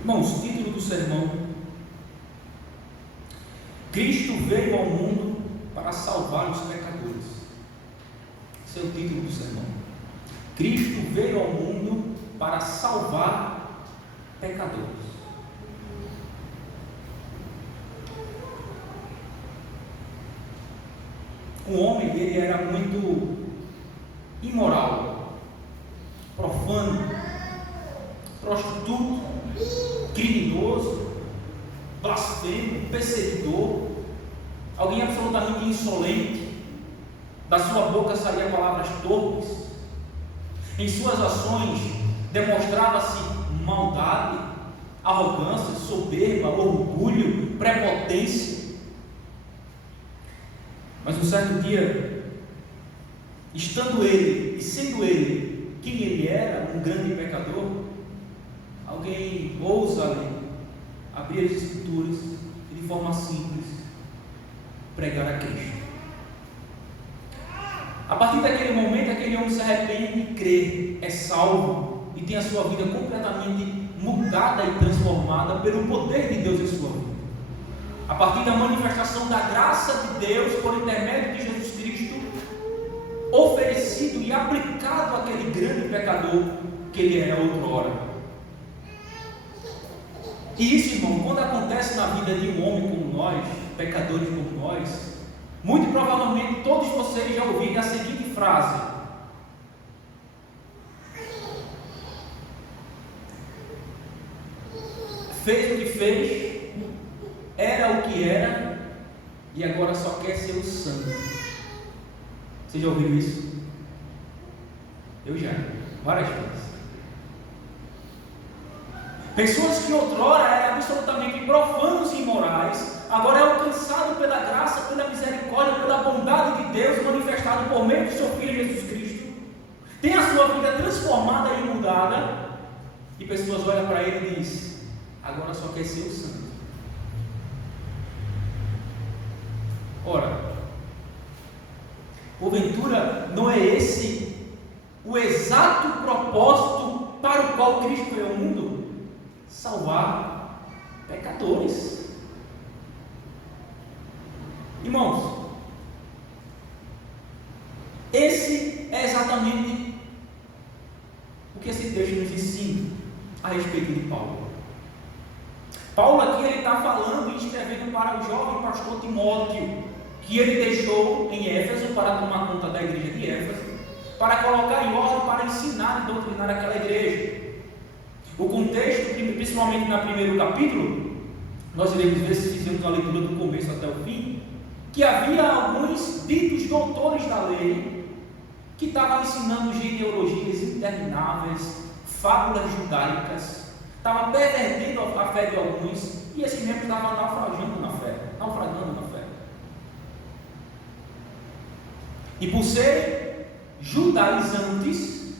Irmãos, título do sermão: Cristo veio ao mundo para salvar os pecadores. Esse é o título do sermão. Cristo veio ao mundo para salvar pecadores. O homem, ele era muito imoral, profano, prostituto, criminoso, blasfemo, perseguidor, alguém absolutamente insolente. Da sua boca saíam palavras torpes, em suas ações demonstrava-se maldade, arrogância, soberba, orgulho, prepotência. Mas um certo dia, estando ele e sendo ele quem ele era, um grande pecador, alguém ousa abrir as escrituras e de forma simples pregar a Cristo. A partir daquele momento, aquele homem se arrepende e crê, é salvo e tem a sua vida completamente mudada e transformada pelo poder de Deus em sua vida. A partir da manifestação da graça de Deus por intermédio de Jesus Cristo, oferecido e aplicado àquele grande pecador que ele era outrora. E isso, irmão, quando acontece na vida de um homem como nós, pecadores como nós, muito provavelmente todos vocês já ouviram a seguinte frase: fez o que fez, era o que era, e agora só quer ser o santo. Vocês já ouviram isso? Eu já, várias vezes. Pessoas que outrora eram absolutamente profanos e imorais, agora é alcançado pela graça, pela misericórdia, pela bondade de Deus manifestado por meio de seu Filho Jesus Cristo, tem a sua vida transformada e mudada, e pessoas olham para ele e dizem: agora só quer ser o santo. Ora, porventura não é esse o exato propósito para o qual Cristo veio ao mundo? Salvar pecadores. Irmãos, esse é exatamente o que esse texto nos ensina a respeito de Paulo. Paulo aqui ele está falando e escrevendo para o jovem pastor Timóteo, que ele deixou em Éfeso para tomar conta da igreja de Éfeso, para colocar em ordem, para ensinar e doutrinar aquela igreja. O contexto, principalmente no primeiro capítulo, nós iremos ver, se fizermos a leitura do começo até o fim, que havia alguns ditos doutores da lei que estavam ensinando genealogias intermináveis, fábulas judaicas, estavam pervertendo a fé de alguns, e esses membros estavam naufragando na fé. E por serem judaizantes,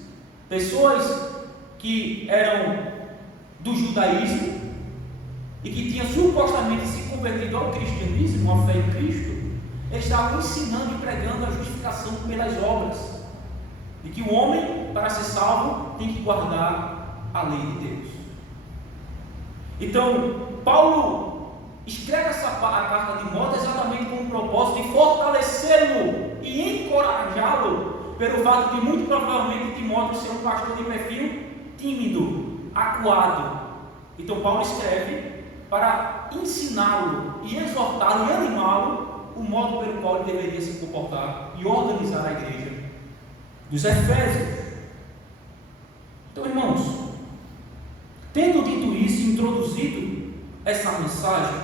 pessoas que eram do judaísmo e que tinham supostamente se convertido ao cristianismo, à fé em Cristo, eles estavam ensinando e pregando a justificação pelas obras, de que o homem, para ser salvo, tem que guardar a lei de Deus. Então, Paulo escreve a carta de Timóteo exatamente com o propósito de fortalecê-lo e encorajá-lo, pelo fato de muito provavelmente Timóteo ser um pastor de perfil tímido, acuado. Então Paulo escreve para ensiná-lo e exortá-lo e animá-lo o modo pelo qual ele deveria se comportar e organizar a igreja dos Efésios. Então, irmãos, tendo dito isso, introduzido essa mensagem,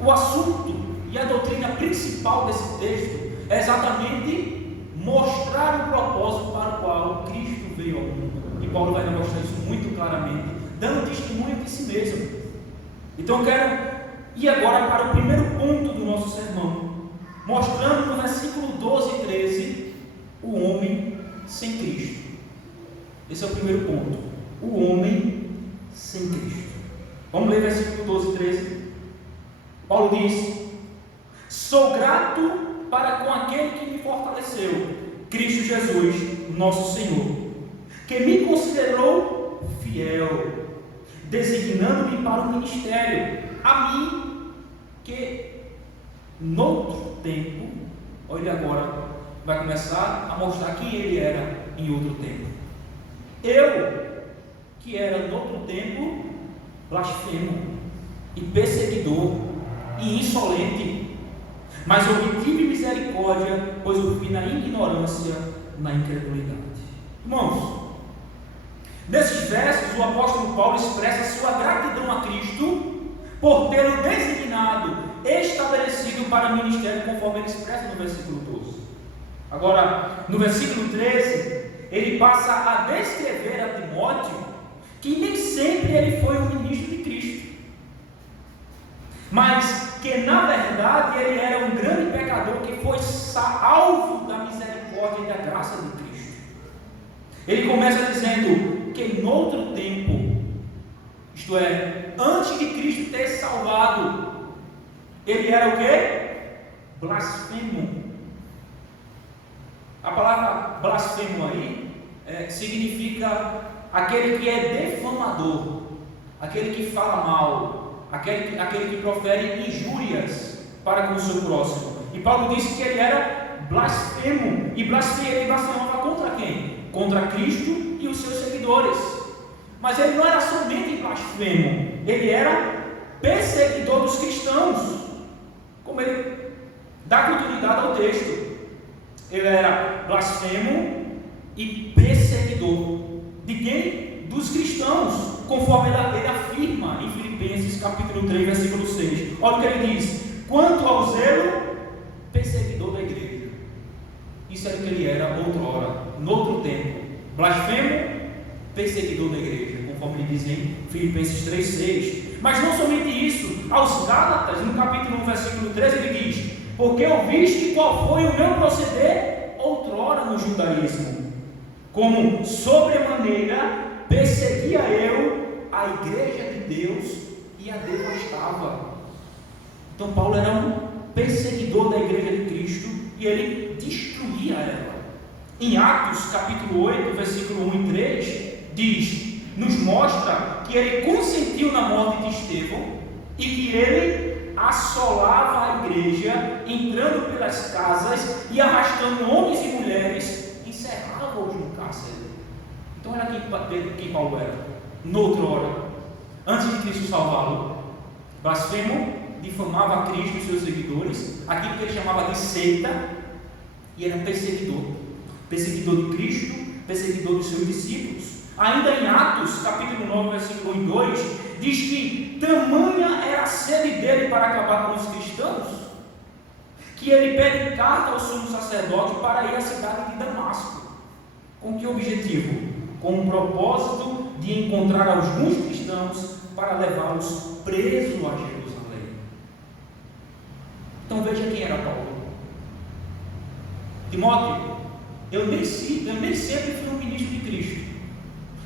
o assunto e a doutrina principal desse texto é exatamente mostrar o propósito para o qual Cristo veio ao mundo. E Paulo vai demonstrar isso muito claramente, dando testemunho de si mesmo. Então eu quero ir agora para o primeiro ponto do nosso sermão, mostrando no versículo 12 e 13 o homem sem Cristo. Esse é o primeiro ponto, o homem sem Cristo. Vamos ler versículo 12 e 13. Paulo diz: sou grato para com aquele que me fortaleceu, Cristo Jesus, nosso Senhor, que me considerou fiel designando-me para o ministério, a mim que noutro tempo, olha agora, vai começar a mostrar quem ele era em outro tempo. Eu, que era noutro tempo blasfemo e perseguidor e insolente, mas obtive misericórdia, pois eu fui na ignorância, na incredulidade. Irmãos, nesses versos o apóstolo Paulo expressa sua gratidão a Cristo por tê-lo designado, estabelecido para o ministério, conforme ele expressa no versículo 12. Agora, no versículo 13, ele passa a descrever a Timóteo que nem sempre ele foi um ministro de Cristo, mas que na verdade ele era um grande pecador que foi alvo da misericórdia e da graça de Cristo. Ele começa dizendo que noutro tempo, isto é, antes de Cristo ter salvado, ele era o quê? Blasfemo. A palavra blasfemo aí significa aquele que é defamador, aquele que fala mal, aquele que profere injúrias para com o seu próximo. E Paulo disse que ele era blasfemo. E ele blasfemava contra quem? Contra Cristo e os seus seguidores. Mas ele não era somente blasfemo, ele era perseguidor dos cristãos, como ele dá continuidade ao texto. Ele era blasfemo e perseguidor de quem? Dos cristãos, conforme ele afirma em Filipenses capítulo 3, versículo 6. Olha o que ele diz: quanto ao zelo, perseguidor da igreja. Isso era o que ele era outrora, noutro tempo: blasfemo, perseguidor da igreja, conforme ele diz em Filipenses 3, 6. Mas não somente isso, aos Gálatas, no capítulo 1, versículo 13, ele diz: porque ouviste qual foi o meu proceder outrora no judaísmo, como sobremaneira perseguia eu a igreja de Deus e a devastava. Então Paulo era um perseguidor da igreja de Cristo e ele destruía ela. Em Atos capítulo 8, versículo 1 e 3, nos mostra que ele consentiu na morte de Estevão e que ele assolava a igreja, entrando pelas casas e arrastando homens e mulheres, encerrava-os no cárcere. Então era quem Paulo era, noutrora, antes de Cristo salvá-lo. Blasfemo, difamava a Cristo e seus seguidores, aquilo que ele chamava de seita, e era perseguidor de Cristo, perseguidor dos seus discípulos. Ainda em Atos, capítulo 9, versículo 1 e 2, diz que tamanha era a sede dele para acabar com os cristãos, que ele pede carta ao sumo sacerdote para ir à cidade de Damasco. Com que objetivo? Com o propósito de encontrar alguns cristãos para levá-los presos a Jerusalém. Então veja quem era Paulo. Timóteo, eu nem sempre fui um ministro de Cristo.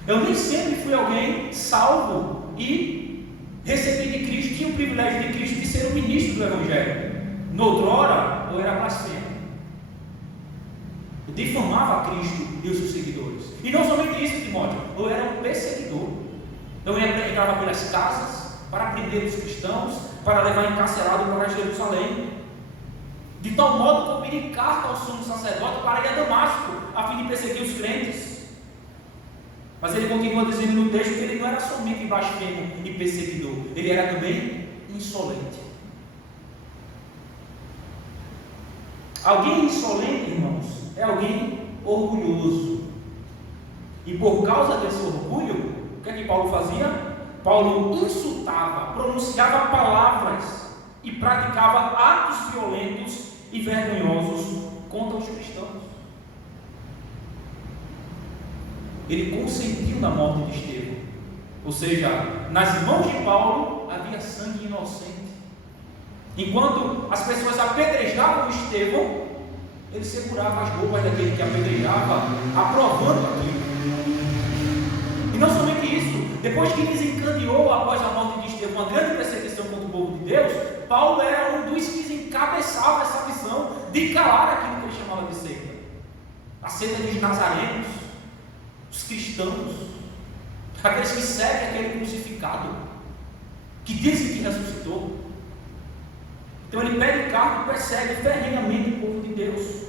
Eu nem sempre fui alguém salvo e recebi de Cristo, tinha o privilégio de Cristo de ser um ministro do Evangelho. Noutrora, eu era blasfemo. Eu difamava Cristo e os seus seguidores. E não somente isso, Timóteo, eu era um perseguidor. Eu entrava pelas casas para prender os cristãos, para levar encarcerado para Jerusalém. De tal modo que eu pedi carta ao sumo sacerdote para ir a Damasco, a fim de perseguir os crentes. Mas ele continua dizendo no texto que ele não era somente blasfemo e perseguidor, ele era também insolente. Alguém insolente, irmãos, é alguém orgulhoso. E por causa desse orgulho, o que é que Paulo fazia? Paulo insultava, pronunciava palavras e praticava atos violentos e vergonhosos contra os cristãos. Ele consentiu na morte de Estevão, ou seja, nas mãos de Paulo havia sangue inocente. Enquanto as pessoas apedrejavam Estevão, ele segurava as roupas daquele que apedrejava, aprovando aquilo. E não somente isso, depois que desencadeou após a morte de Estevão uma grande perseguição contra o povo de Deus, Paulo era um dos que encabeçava essa missão de calar aquilo que ele chamava de seita. A seita dos nazarenos, os cristãos. aqueles que seguem aquele crucificado, que dizem que ressuscitou. Então ele pega o carro e persegue ferrenhamente o povo de Deus.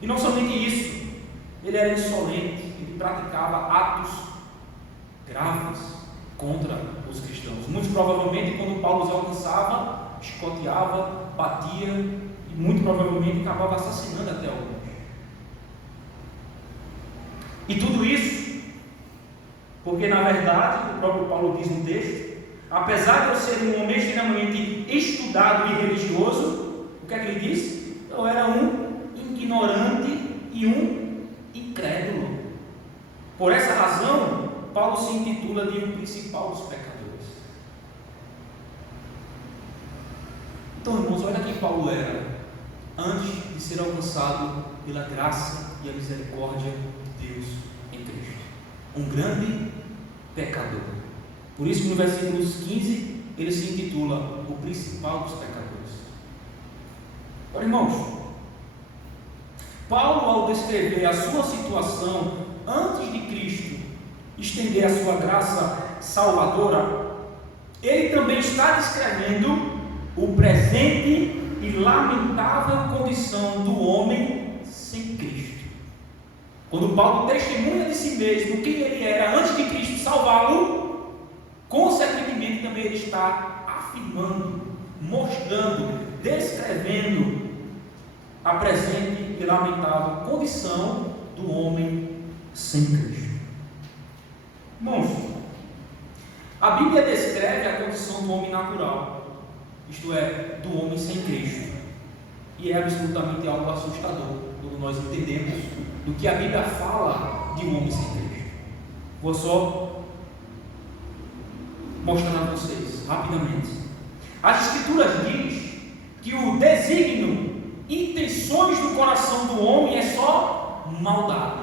E não somente isso, ele era insolente, ele praticava atos graves contra os cristãos. Muito provavelmente, quando Paulo os alcançava, chicoteava, batia e muito provavelmente acabava assassinando até alguns. E tudo isso porque, na verdade, o próprio Paulo diz no texto, apesar de eu ser um homem extremamente estudado e religioso, o que é que ele diz? Eu era um ignorante e um incrédulo. Por essa razão, Paulo se intitula de o principal dos pecadores. Então, irmãos, olha quem Paulo era antes de ser alcançado pela graça e a misericórdia de Deus em Cristo. Um grande pecador. Por isso que no versículos 15 ele se intitula o principal dos pecadores. Ora, irmãos, Paulo, ao descrever a sua situação antes de Cristo estender a sua graça salvadora, ele também está descrevendo o presente e lamentável condição do homem sem Cristo. Quando Paulo testemunha de si mesmo quem ele era antes de Cristo salvá-lo, consequentemente também ele está afirmando, mostrando, descrevendo a presente e lamentável condição do homem sem Cristo. Irmãos, a Bíblia descreve a condição do homem natural, isto é, do homem sem Cristo, e é absolutamente algo assustador quando nós entendemos do que a Bíblia fala de um homem sem Cristo. Vou só mostrar a vocês rapidamente. As Escrituras diz que o desígnio, intenções do coração do homem é só maldade,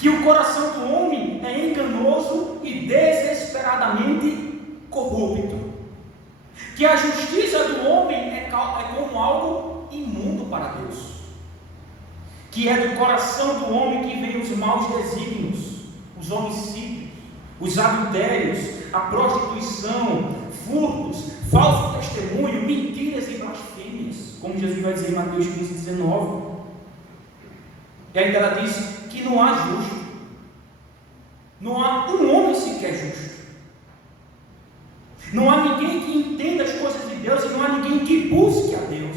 que o coração do homem é enganoso e desesperadamente corrupto, que a justiça do homem é como algo imundo para Deus, que é do coração do homem que vem os maus desígnios, os homicídios, os adultérios, a prostituição, furtos, falso testemunho, mentiras e blasfêmias, como Jesus vai dizer em Mateus 15:19. E ainda ela diz que não há justo, não há um homem sequer justo, não há ninguém que entenda as coisas de Deus e não há ninguém que busque a Deus,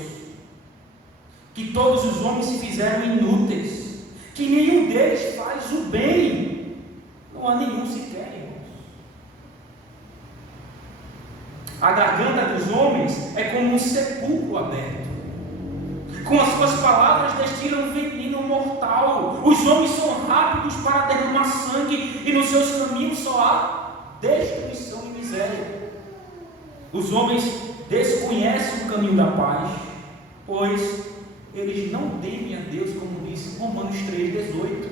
que todos os homens se fizeram inúteis, que nenhum deles faz o bem, não há nenhum sequer, irmãos. A garganta dos homens é como um sepulcro aberto, com as suas palavras destilam veneno mortal. Os homens são rápidos para derramar sangue e nos seus caminhos só há destruição e miséria. Os homens desconhecem o caminho da paz, pois eles não temem a Deus, como diz Romanos 3:18.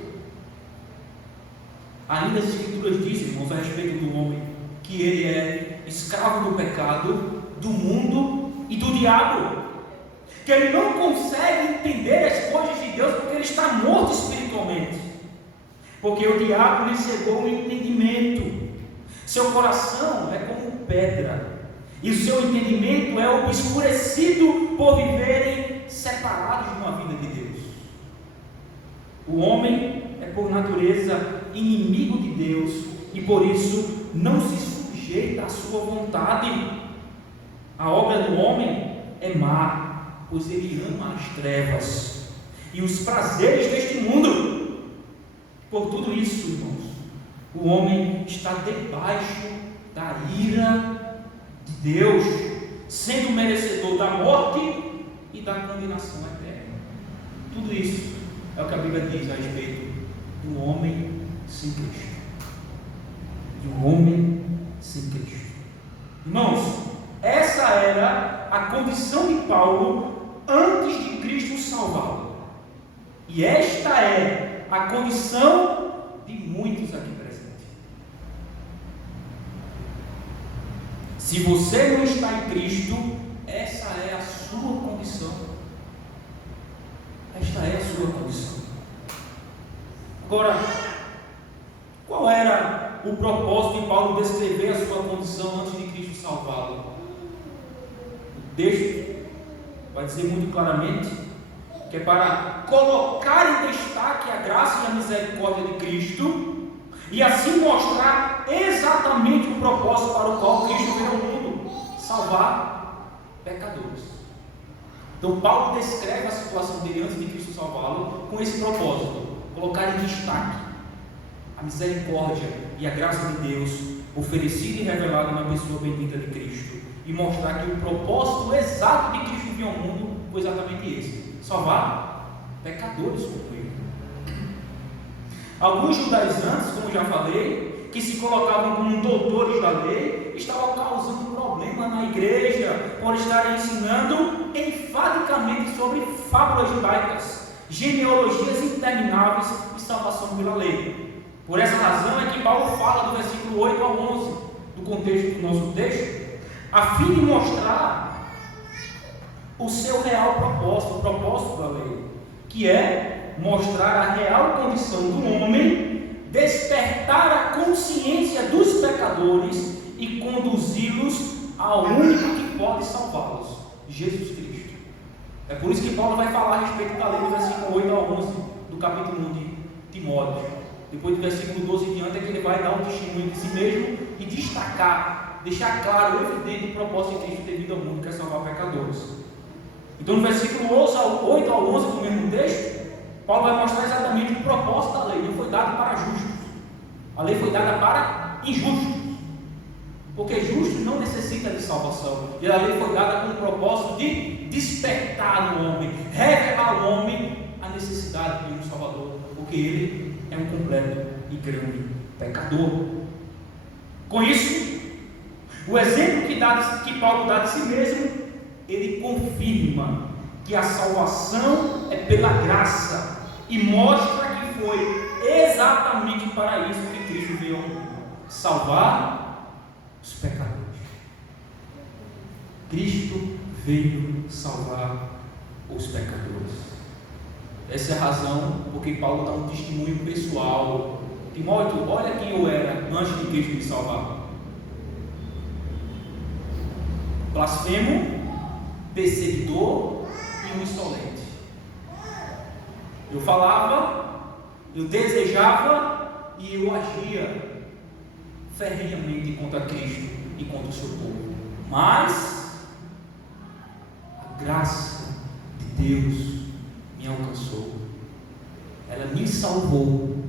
Ainda as Escrituras dizem, irmãos, a respeito do homem, que ele é escravo do pecado, do mundo e do diabo, que ele não consegue entender as coisas de Deus porque ele está morto espiritualmente, porque o diabo lhe cegou o entendimento. Seu coração é como pedra e o seu entendimento é obscurecido por viverem separados de uma vida de Deus. O homem é por natureza inimigo de Deus e por isso não se sujeita à sua vontade. A obra do homem é má, pois ele ama as trevas e os prazeres deste mundo. Por tudo isso, irmãos, o homem está debaixo da ira de Deus, sendo merecedor da morte e da condenação eterna. Tudo isso é o que a Bíblia diz a respeito do homem sem Cristo. Do homem sem Cristo. Irmãos, essa era a condição de Paulo antes de Cristo salvá-lo. E esta é a condição de muitos aqui presentes. Se você não está em Cristo, essa é a sua condição. Esta é a sua condição. Agora, qual era era o propósito de Paulo descrever a sua condição antes de Cristo salvá-lo? O texto vai dizer muito claramente que é para colocar em destaque a graça e a misericórdia de Cristo e assim mostrar exatamente o propósito para o qual Cristo veio ao mundo: salvar pecadores. Então Paulo descreve a situação dele antes de Cristo salvá-lo com esse propósito: colocar em destaque a misericórdia e a graça de Deus oferecida e revelada na pessoa bendita de Cristo, e mostrar que o propósito exato de Cristo vir ao mundo foi exatamente esse: salvar pecadores como ele. Alguns judaizantes, como já falei, que se colocavam como doutores da lei, estavam causando problema na igreja por estarem ensinando enfaticamente sobre fábulas judaicas, genealogias intermináveis e salvação pela lei. Por essa razão é que Paulo fala do versículo 8 ao 11 do contexto do nosso texto, a fim de mostrar o seu real propósito, o propósito da lei, que é mostrar a real condição do homem, despertar a consciência dos pecadores e conduzi-los ao único que pode salvá-los: Jesus Cristo. É por isso que Paulo vai falar a respeito da lei do versículo 8 ao 11 do capítulo 1 de Timóteo. Depois do versículo 12 em diante é que ele vai dar um testemunho de si mesmo e destacar, deixar claro, evidente, o propósito de Cristo ter vindo ao mundo, que é salvar pecadores. Então no versículo 8 ao 11 do mesmo texto, Paulo vai mostrar exatamente o propósito da lei. Não foi dado para justos, a lei foi dada para injustos, porque justo não necessita de salvação, e a lei foi dada com o propósito de despertar no homem, revelar ao homem a necessidade de um Salvador, porque ele é um completo e grande pecador. Com isso, o exemplo que Paulo dá de si mesmo, ele confirma que a salvação é pela graça e mostra que foi exatamente para isso que Cristo veio ao mundo: salvar os pecadores. Cristo veio salvar os pecadores. Essa é a razão porque Paulo dá um testemunho pessoal: Timóteo, olha quem eu era antes de Cristo me salvar. Blasfemo, perseguidor e um insolente. Eu falava, eu desejava e eu agia ferrenhamente contra Cristo e contra o seu povo. Mas a graça de Deus me alcançou, ela me salvou,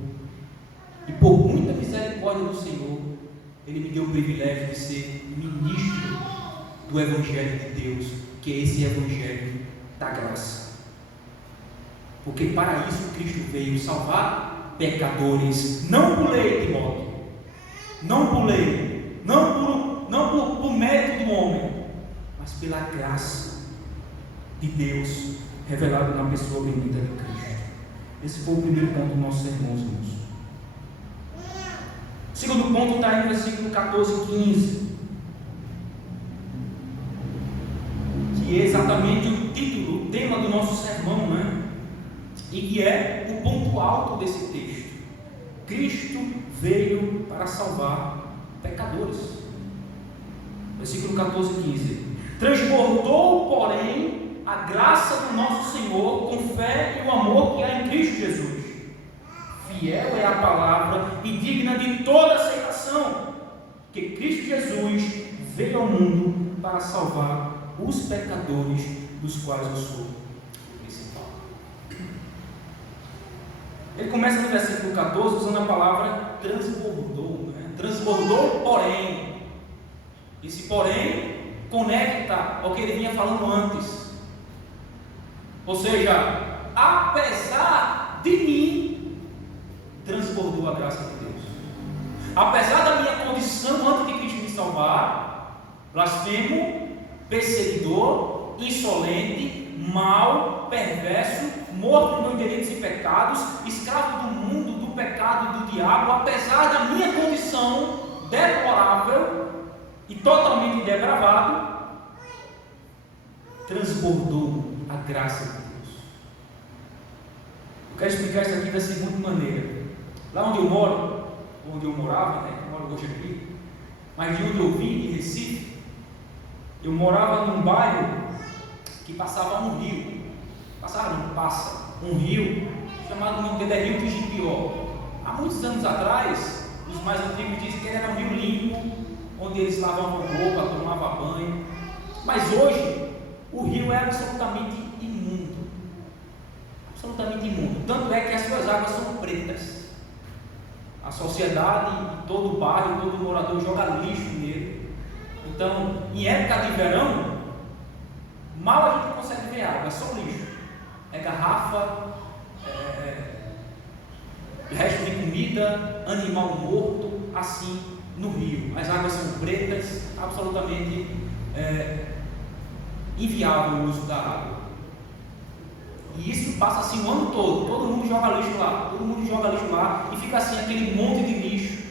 e por muita misericórdia do Senhor, Ele me deu o privilégio de ser ministro do Evangelho de Deus, que é esse Evangelho da graça. Porque para isso Cristo veio: salvar pecadores. Não por lei, Timóteo, não por lei, não por mérito do homem, mas pela graça de Deus revelado na pessoa bendita de Cristo. Esse foi o primeiro ponto do nosso sermão, irmãos. O segundo ponto está aí no versículo 14 e 15, que é exatamente o título, o tema do nosso sermão, né? E que é o ponto alto desse texto: Cristo veio para salvar pecadores. Versículo 14 e 15: transbordou, porém, a graça do nosso Senhor com fé e o amor que há em Cristo Jesus. Fiel é a palavra e digna de toda aceitação, que Cristo Jesus veio ao mundo para salvar os pecadores, dos quais eu sou o principal. Ele começa no versículo 14 usando a palavra transbordou, né? Transbordou, porém. Esse porém conecta ao que ele vinha falando antes. Ou seja, apesar de mim, transbordou a graça de Deus. Apesar da minha condição antes de Cristo me salvar, blasfemo, perseguidor, insolente, mau, perverso, morto em meus delitos e pecados, escravo do mundo, do pecado e do diabo, apesar da minha condição deplorável e totalmente depravado, transbordou a graça de Deus. Eu quero explicar isso aqui da seguinte maneira. Lá onde eu moro, onde eu morava, né, hoje aqui, mas de onde eu vim, de Recife, eu morava num bairro que passava um rio, passa um rio, chamado no é Rio Pigipió. Há muitos anos atrás, os mais antigos dizem que ele era um rio limpo, onde eles lavavam roupa, tomavam banho, mas hoje, o rio é absolutamente imundo, tanto é que as suas águas são pretas. A sociedade, todo o bairro, todo morador joga lixo nele. Então, em época de verão, mal a gente consegue ver água, é só lixo. É garrafa, resto de comida, animal morto, assim no rio. As águas são pretas, absolutamente inviável o uso da água. E isso passa assim o ano todo mundo joga lixo lá, e fica assim aquele monte de lixo,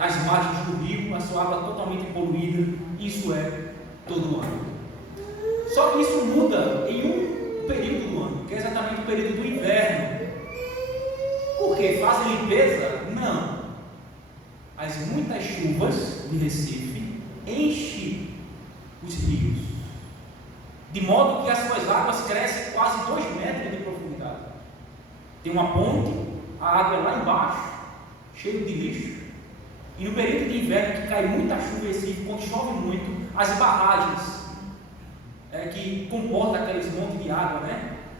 as margens do rio, a sua água totalmente poluída. Isso é todo ano. Só que isso muda em um período do ano, que é exatamente o período do inverno. Por quê? Fazem limpeza? Não. As muitas chuvas de Recife enchem os rios, de modo que as suas águas crescem quase 2 metros de profundidade. Tem uma ponte, a água é lá embaixo, cheia de lixo. E no período de inverno, que cai muita chuva em Recife, quando chove muito, as barragens que comportam aqueles montes de água,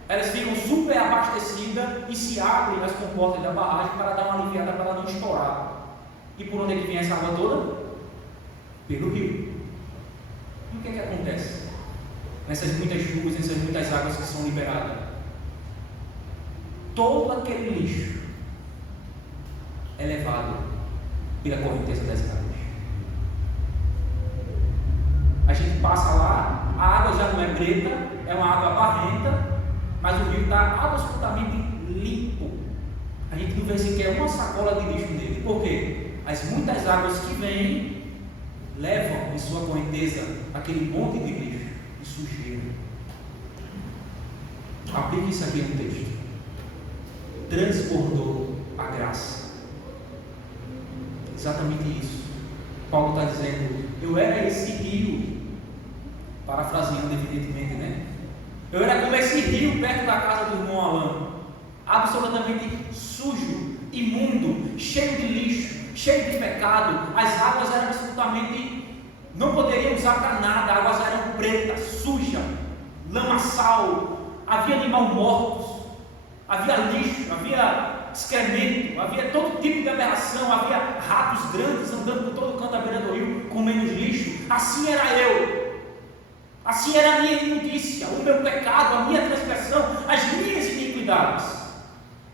elas ficam super abastecidas e se abrem as comportas da barragem para dar uma aliviada, para ela não estourar. E por onde é que vem essa água toda? Pelo rio. E o que é que acontece nessas muitas chuvas, nessas muitas águas que são liberadas? Todo aquele lixo é levado pela correnteza das águas. A gente passa lá, a água já não é preta, é uma água barrenta, mas o rio está absolutamente limpo. A gente não vê sequer uma sacola de lixo nele. Por quê? As muitas águas que vêm levam em sua correnteza aquele monte de lixo e sujeira. Aplique isso aqui no texto. Transbordou a graça. Exatamente isso. Paulo está dizendo: eu era esse rio, parafraseando evidentemente, eu era como esse rio perto da casa do irmão Alain, absolutamente sujo, imundo, cheio de lixo, cheio de pecado. As águas eram absolutamente, não poderiam usar para nada. As águas eram pretas, sujas, lamaçal, havia animais mortos, havia lixo, havia excremento, havia todo tipo de aberração, havia ratos grandes andando por todo canto da beira do rio, comendo lixo. Assim era eu, assim era a minha imundícia, o meu pecado, a minha transgressão, as minhas iniquidades.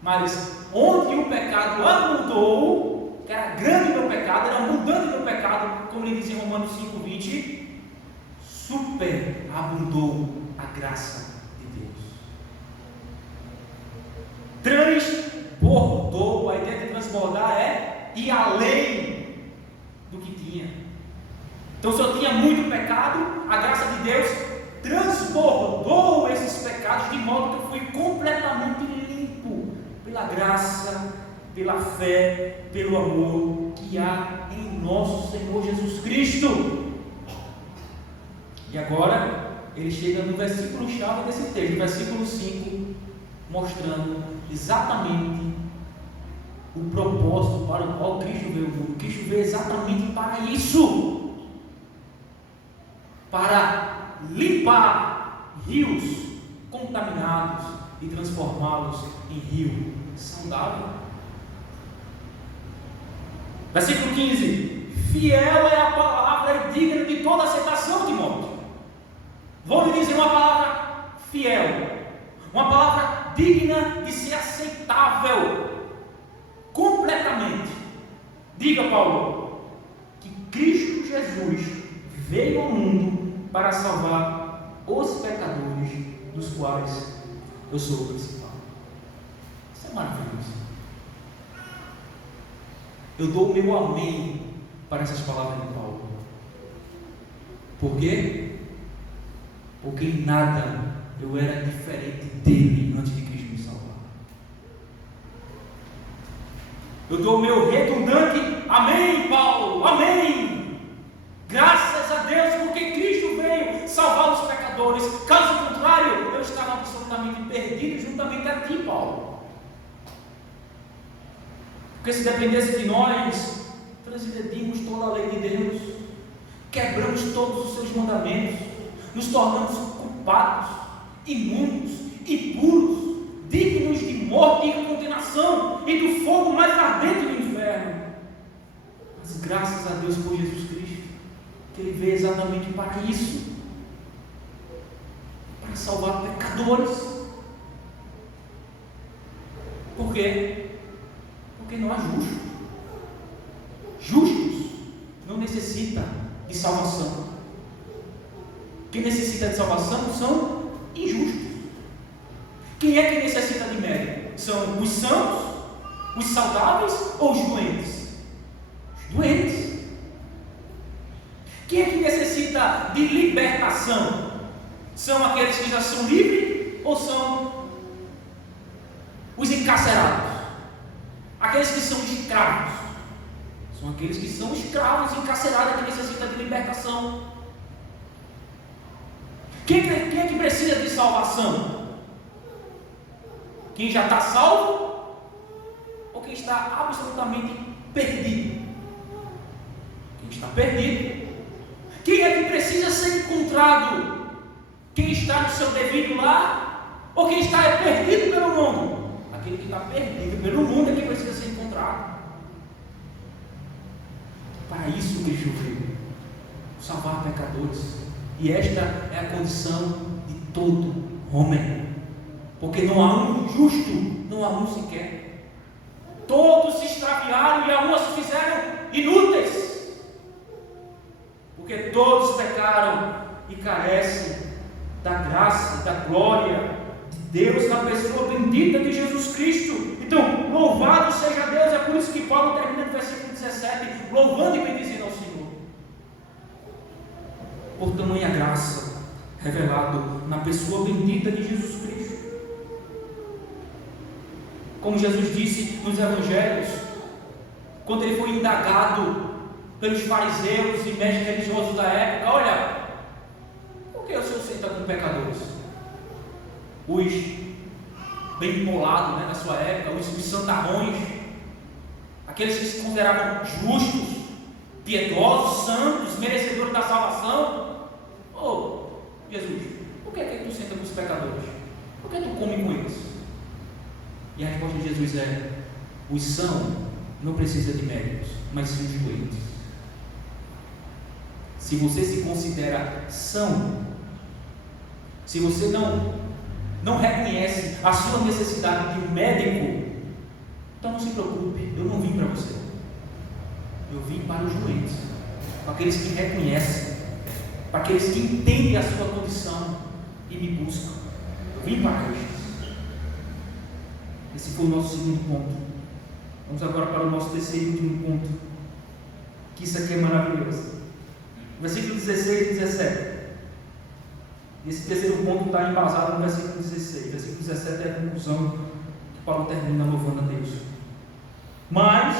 Mas onde o pecado abundou, que era grande o meu pecado, era abundante o meu pecado, como ele diz em Romanos 5,20, superabundou a graça de Deus. Transbordou, a ideia de transbordar é ir além do que tinha. Então, se eu tinha muito pecado, a graça de Deus transbordou esses pecados, de modo que eu fui completamente limpo pela graça, pela fé, pelo amor que há em nosso Senhor Jesus Cristo. E agora ele chega no versículo chave desse texto, versículo 5, mostrando exatamente o propósito para o qual Cristo veio ao mundo. Cristo veio exatamente para isso, para limpar rios contaminados e transformá-los em rio saudável. Versículo 15: fiel é a palavra e digna de toda aceitação, Timóteo. Vou lhe dizer uma palavra fiel, uma palavra digna de ser aceitável completamente. Diga, Paulo, que Cristo Jesus veio ao mundo para salvar os pecadores, dos quais eu sou o principal. Isso é maravilhoso. Eu dou o meu amém para essas palavras de Paulo. Por quê? Porque em nada eu era diferente dele antes de Cristo me salvar. Eu dou o meu redundante amém Porque se dependesse de nós, transgredimos toda a lei de Deus, quebramos todos os seus mandamentos, nos tornamos culpados, imundos, impuros, dignos de morte e condenação e do fogo mais ardente do inferno. Mas graças a Deus por Jesus Cristo, que Ele veio exatamente para isso, para salvar pecadores. Por quê? Porque não há justo. Justos não necessitam de salvação. Quem necessita de salvação são injustos. Quem é que necessita de mérito? São os santos, os saudáveis ou os doentes? Os doentes. Quem é que necessita de libertação? São aqueles que já são livres ou são os encarcerados? Aqueles que são escravos? São aqueles que são escravos, encarcerados, que necessitam de libertação. Quem é que precisa de salvação? Quem já está salvo ou quem está absolutamente perdido? Quem está perdido. Quem é que precisa ser encontrado? Quem está no seu devido lar ou quem está perdido pelo mundo? Aquele que está perdido pelo mundo é que precisa ser encontrado. Para isso Cristo veio, salvar pecadores. E esta é a condição de todo homem. Porque não há um justo, não há um sequer. Todos se extraviaram e alguns se fizeram inúteis. Porque todos pecaram e carecem da graça, da glória de Deus na pessoa bendita de Jesus Cristo. Então, louvado seja Deus. É por isso que Paulo termina no versículo 17, louvando e bendizendo ao Senhor. Por tamanha graça revelado na pessoa bendita de Jesus Cristo. Como Jesus disse nos Evangelhos, quando ele foi indagado pelos fariseus e mestres religiosos da época: olha, por que o Senhor senta com pecadores? Os bem polados, na sua época, os santarrões, aqueles que se consideravam justos, piedosos, santos, merecedores da salvação. Jesus, por que tu senta com os pecadores? Por que tu come com eles? E a resposta de Jesus é: os são não precisa de méritos, mas sim os doentes. Se você se considera são, se você não reconhece a sua necessidade de um médico, então não se preocupe, eu não vim para você. Eu vim para os doentes, para aqueles que reconhecem, para aqueles que entendem a sua condição e me buscam. Eu vim para estes. Esse foi o nosso segundo ponto. Vamos agora para o nosso terceiro e último ponto, que isso aqui é maravilhoso. Versículo 16 e 17. Esse terceiro ponto está embasado no versículo 16. Versículo 17 é a conclusão que Paulo termina louvando a Deus. Mas,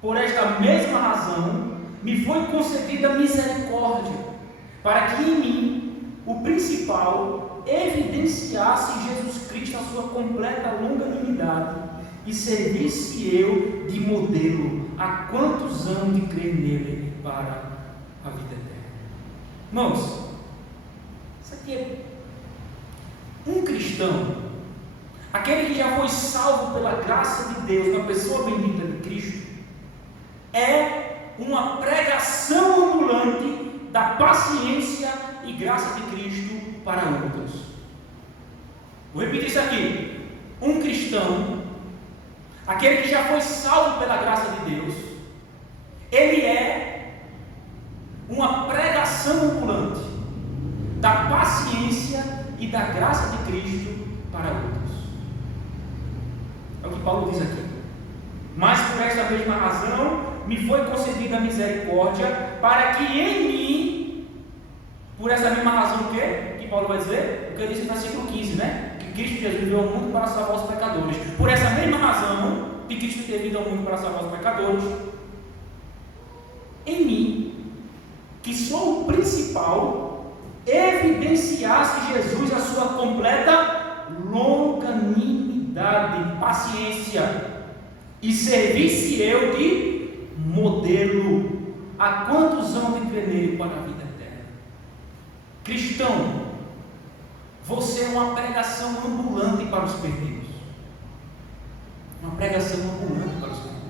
por esta mesma razão, me foi concedida misericórdia, para que em mim, o principal, evidenciasse Jesus Cristo a sua completa longanimidade e servisse eu de modelo a quantos hão de crer nele para a vida eterna. Irmãos, isso aqui é um cristão, aquele que já foi salvo pela graça de Deus na pessoa bendita de Cristo, é uma pregação ambulante da paciência e graça de Cristo para outros. Vou repetir isso aqui. Um cristão, aquele que já foi salvo pela graça de Deus, ele é uma pregação ambulante da paciência e da graça de Cristo para outros. É o que Paulo diz aqui. Mas por esta mesma razão me foi concedida a misericórdia, para que em mim, por essa mesma razão, o quê? Que Paulo vai dizer? O que ele disse no versículo 15, né? Que Cristo Jesus veio ao mundo para salvar os pecadores. Por essa mesma razão que Cristo ter vindo ao mundo para salvar os pecadores, em mim, que sou o principal, evidenciasse Jesus a sua completa longanimidade, paciência, e servisse eu de modelo a quantos hão de crer nele para a vida eterna. Cristão, você é uma pregação ambulante para os perdidos. Uma pregação ambulante para os perdidos.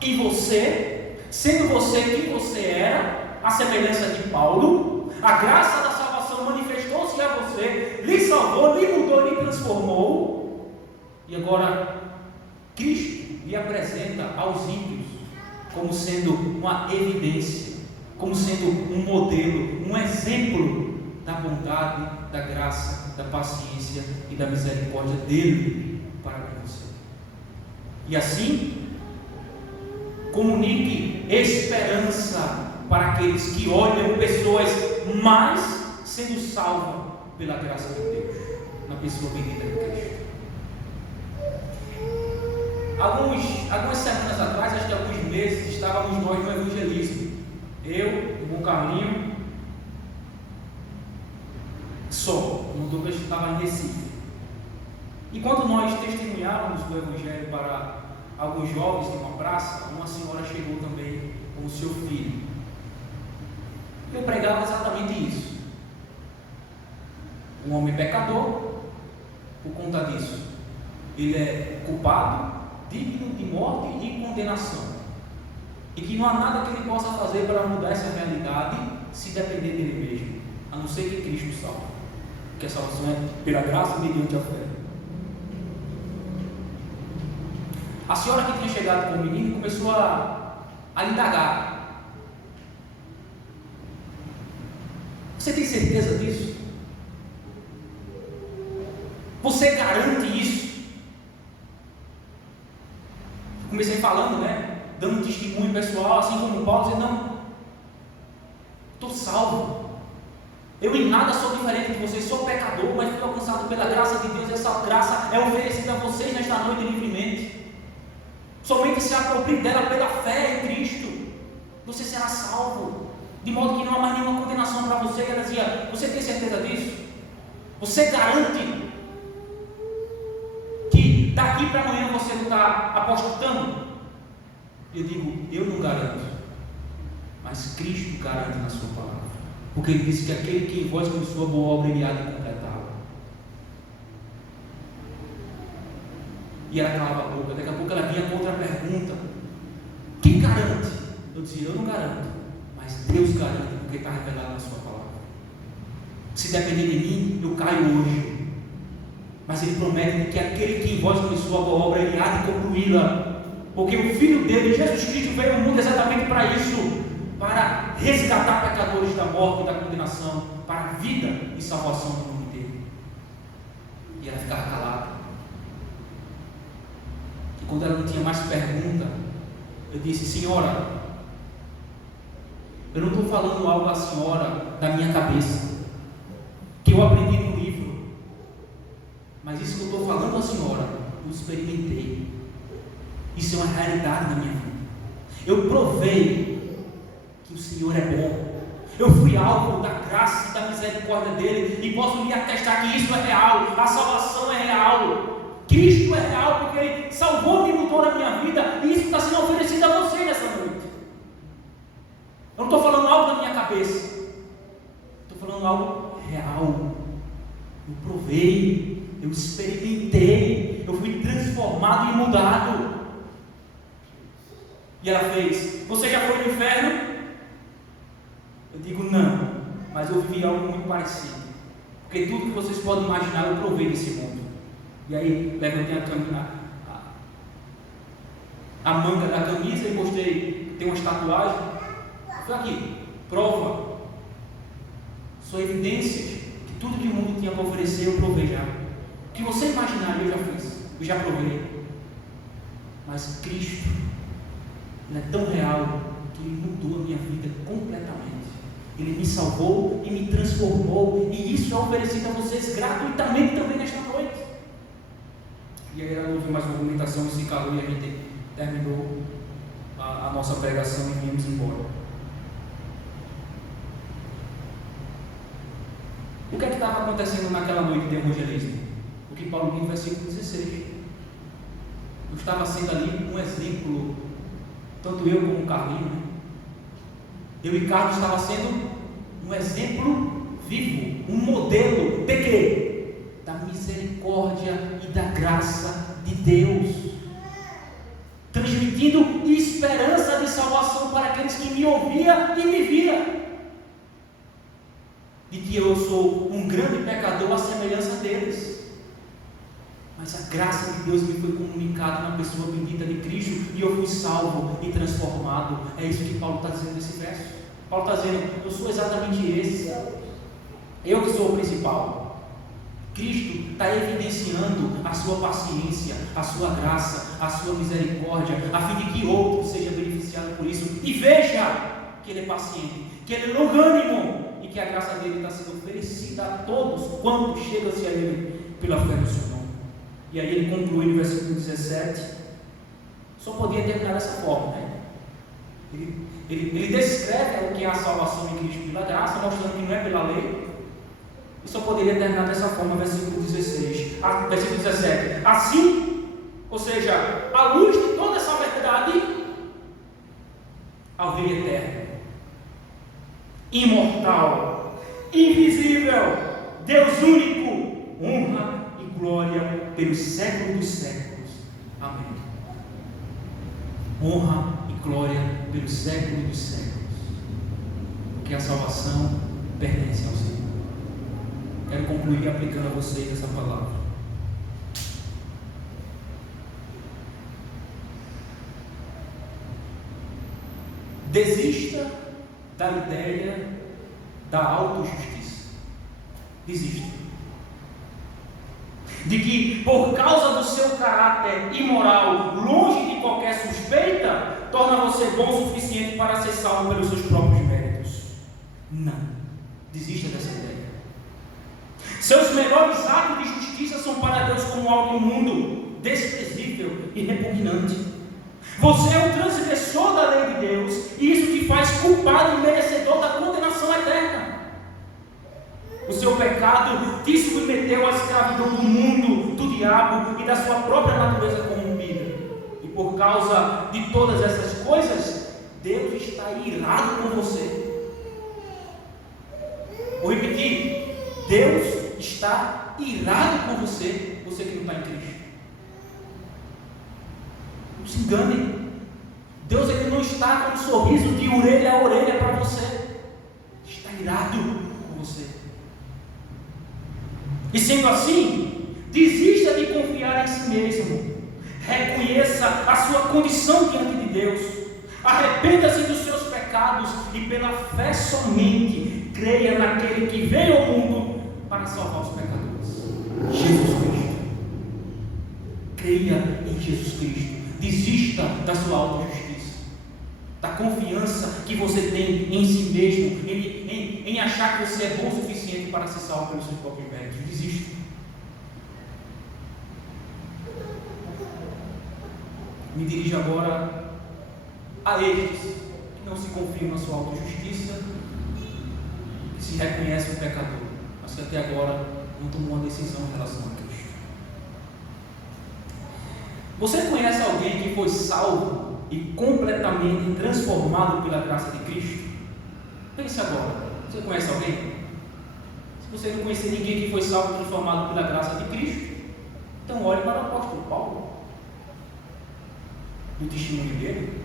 E você, sendo você quem você era, a semelhança de Paulo, a graça da salvação manifestou-se a você, lhe salvou, lhe mudou, lhe transformou, e agora Cristo lhe apresenta aos ímpios como sendo uma evidência, como sendo um modelo, um exemplo da bondade, da graça, da paciência e da misericórdia dele para com você. E assim, comunique esperança para aqueles que olham pessoas mais sendo salvas pela graça de Deus, na pessoa bendita de Cristo. Algumas semanas atrás, acho que alguns meses, estávamos nós no evangelismo. Eu, o Bom Caminho, só. O Douglas estava em Recife. E quando nós testemunhávamos do Evangelho para alguns jovens de uma praça, uma senhora chegou também com o seu filho. Eu pregava exatamente isso. Um homem pecador, por conta disso, ele é culpado, digno de morte e condenação. E que não há nada que ele possa fazer para mudar essa realidade se depender dele mesmo, a não ser que Cristo salve. Porque a salvação é pela graça mediante a fé. A senhora que tinha chegado com o menino começou a indagar. Você tem certeza disso? Você garante isso? Comecei falando, dando testemunho pessoal, assim como Paulo, dizendo: não, estou salvo. Eu em nada sou diferente de vocês, sou pecador, mas fui alcançado pela graça de Deus. Essa graça é oferecida a vocês nesta noite livremente. Somente se aproprie dela pela fé em Cristo. Você será salvo, de modo que não há mais nenhuma condenação para você. Ela dizia: você tem certeza disso? Você garante que daqui para amanhã você não está apostando? Eu digo: eu não garanto, mas Cristo garante na sua palavra, porque Ele disse que aquele que em vós começou a boa obra, Ele há de completá-la. E ela calava a boca. Daqui a pouco ela vinha com outra pergunta: quem garante? Eu dizia: eu não garanto, mas Deus garante, porque está revelado na sua palavra. Se depender de mim, eu caio hoje, mas Ele promete que aquele que em vós começou a boa obra, Ele há de concluí-la, porque o Filho dele, Jesus Cristo, veio ao mundo exatamente para isso, para resgatar pecadores da morte e da condenação, para a vida e salvação do mundo inteiro. E ela ficava calada. E quando ela não tinha mais pergunta, eu disse: senhora, eu não estou falando algo à senhora da minha cabeça, que eu aprendi no livro, mas isso que eu estou falando à senhora, eu experimentei. Isso é uma realidade na minha vida. Eu provei que o Senhor é bom. Eu fui alvo da graça e da misericórdia dele, e posso lhe atestar que isso é real. A salvação é real. Cristo é real, porque Ele salvou e mudou na minha vida, e isso está sendo oferecido a você nessa noite. Eu não estou falando algo da minha cabeça, estou falando algo real. Eu provei, eu experimentei, eu fui transformado e mudado. E ela fez: você já foi no inferno? Eu digo: não, mas eu vivi algo muito parecido, porque tudo que vocês podem imaginar eu provei nesse mundo. E aí levantei a manga da camisa e mostrei: tem uma tatuagem. Foi aqui, prova. São evidências que tudo que o mundo tinha para oferecer eu provei já. O que você imaginar eu já fiz, eu já provei. Mas Cristo, Ele é tão real que Ele mudou a minha vida completamente. Ele me salvou e me transformou, e isso é oferecido a vocês gratuitamente também nesta noite. E aí ela ouviu mais uma argumentação, se calou, e a gente terminou a nossa pregação e viemos embora. O que é que estava acontecendo naquela noite de evangelismo? O que Paulo diz no versículo 16: Eu estava sendo ali um exemplo, tanto eu como o Carlinhos, né? Eu e Carlos estava sendo um exemplo vivo, um modelo de quê? Da misericórdia e da graça de Deus, transmitindo esperança de salvação para aqueles que me ouviam e me viam, de que eu sou um grande pecador à semelhança deles, mas a graça de Deus me foi comunicada na pessoa bendita de Cristo, e eu fui salvo e transformado. É isso que Paulo está dizendo nesse verso. Paulo está dizendo: eu sou exatamente esse, eu que sou o principal. Cristo está evidenciando a sua paciência, a sua graça, a sua misericórdia, a fim de que outro seja beneficiado por isso. E veja que ele é paciente, que ele é longânimo, e que a graça dele está sendo oferecida a todos quantos chegam-se a ele pela fé no seu nome. E aí ele conclui no versículo 17. Só podia terminar dessa forma, né? Ele descreve o que é a salvação em Cristo pela graça, mostrando que não é pela lei. E só poderia terminar dessa forma, versículo 16, versículo 17. Assim, ou seja, à luz de toda essa verdade, ao Rei eterno, imortal, invisível, Deus único, honra e glória pelos séculos dos séculos. Amém. Honra e glória pelos séculos dos séculos, porque a salvação pertence ao Senhor. Quero concluir aplicando a vocês essa palavra. Desista da ideia da autojustiça. Desista. De que, por causa do seu caráter imoral, longe de qualquer suspeita, torna você bom o suficiente para ser salvo pelos seus próprios méritos. Não. Desista dessa ideia. Seus melhores atos de justiça são para Deus como algo imundo, desprezível e repugnante. Você é um transgressor da lei de Deus, e isso te faz culpado e merecedor da condenação eterna. O seu pecado te submeteu à escravidão do mundo, do diabo e da sua própria natureza corrompida. E por causa de todas essas coisas, Deus está irado com você. Vou repetir: Deus está irado com você, você que não está em Cristo. Não se engane. Deus ele não está com um sorriso de orelha a orelha para você. Está irado com você. E sendo assim, desista de confiar em si mesmo. Reconheça a sua condição diante de Deus. Arrependa-se dos seus pecados e pela fé somente creia naquele que veio ao mundo para salvar os pecadores, Jesus Cristo. Creia em Jesus Cristo. Desista da sua autojustiça, da confiança que você tem em si mesmo, em achar que você é bom o suficiente para ser salvo pelos seus próprios méritos. Desista. Me dirijo agora a estes que não se confiam na sua autojustiça, que se reconhecem um pecador, mas que até agora não tomou uma decisão em relação a Cristo. Você conhece alguém que foi salvo e completamente transformado pela graça de Cristo? Pense agora. Você conhece alguém? Se você não conhecer ninguém que foi salvo e transformado pela graça de Cristo, então olhe para o apóstolo Paulo, do testemunho dele.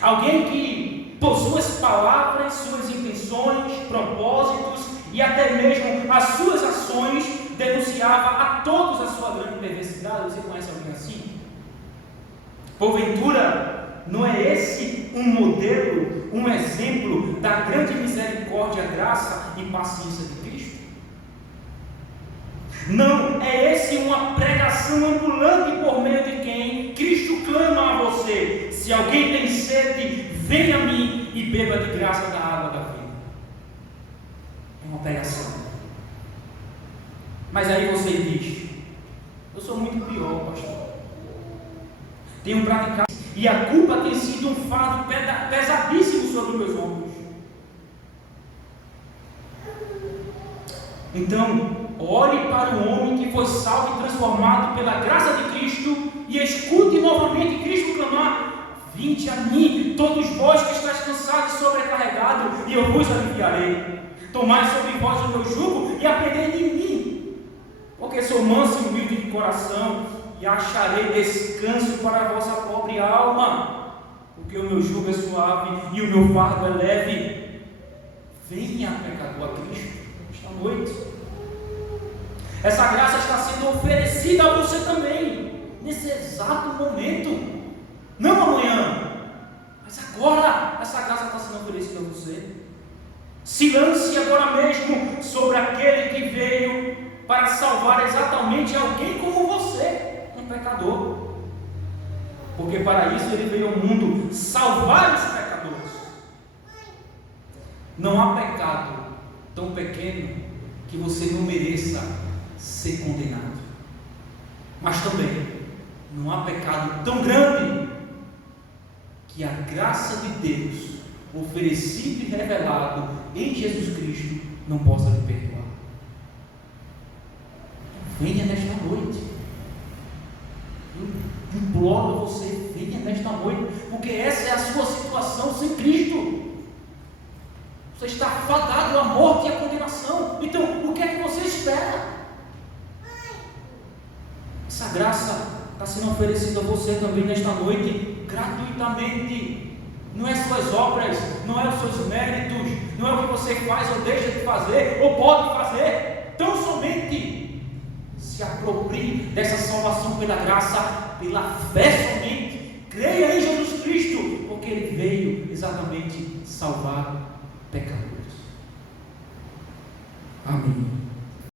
Alguém que, por suas palavras, suas intenções, propósitos e até mesmo as suas ações, denunciava a todos a sua grande perversidade. Você conhece alguém assim? Porventura, não é esse um modelo, um exemplo da grande misericórdia, graça e paciência de Cristo? Não é esse uma pregação ambulante por meio de quem Cristo clama a você: se alguém tem sede, venha a mim e beba de graça da água da vida. É uma pregação. Mas aí você diz: eu sou muito pior, pastor. Tenho praticado e a culpa tem sido um fardo pesadíssimo sobre os meus ombros. Então, olhe para o homem que foi salvo e transformado pela graça de Cristo e escute novamente Cristo clamar: vinde a mim, todos vós que estáis cansados e sobrecarregados, e eu vos aliviarei. Tomai sobre vós o meu jugo e aprendei de mim, porque sou manso e humilde de coração, e acharei descanso para a vossa pobre alma, porque o meu jugo é suave e o meu fardo é leve. Venha, pecador, a Cristo esta noite. Essa graça está sendo oferecida a você também, nesse exato momento. Não amanhã, mas agora essa graça está sendo oferecida a você. Se lance agora mesmo sobre aquele que veio para salvar exatamente alguém como você, um pecador. Porque para isso ele veio ao mundo salvar os pecadores. Não há pecado tão pequeno que você não mereça ser condenado. Mas também não há pecado tão grande que a graça de Deus, oferecido e revelado em Jesus Cristo, não possa lhe perdoar. Venha nesta noite. Eu imploro a você, venha nesta noite, porque essa é a sua situação sem Cristo. Você está fadado à morte e à condenação. Então, o que é que você espera? Essa graça está sendo oferecida a você também nesta noite, gratuitamente. Não é suas obras, não é os seus méritos, não é o que você faz ou deixa de fazer, ou pode fazer. Tão somente se aproprie dessa salvação pela graça, pela fé somente. Creia em Jesus Cristo, porque Ele veio exatamente salvar pecadores. Amém.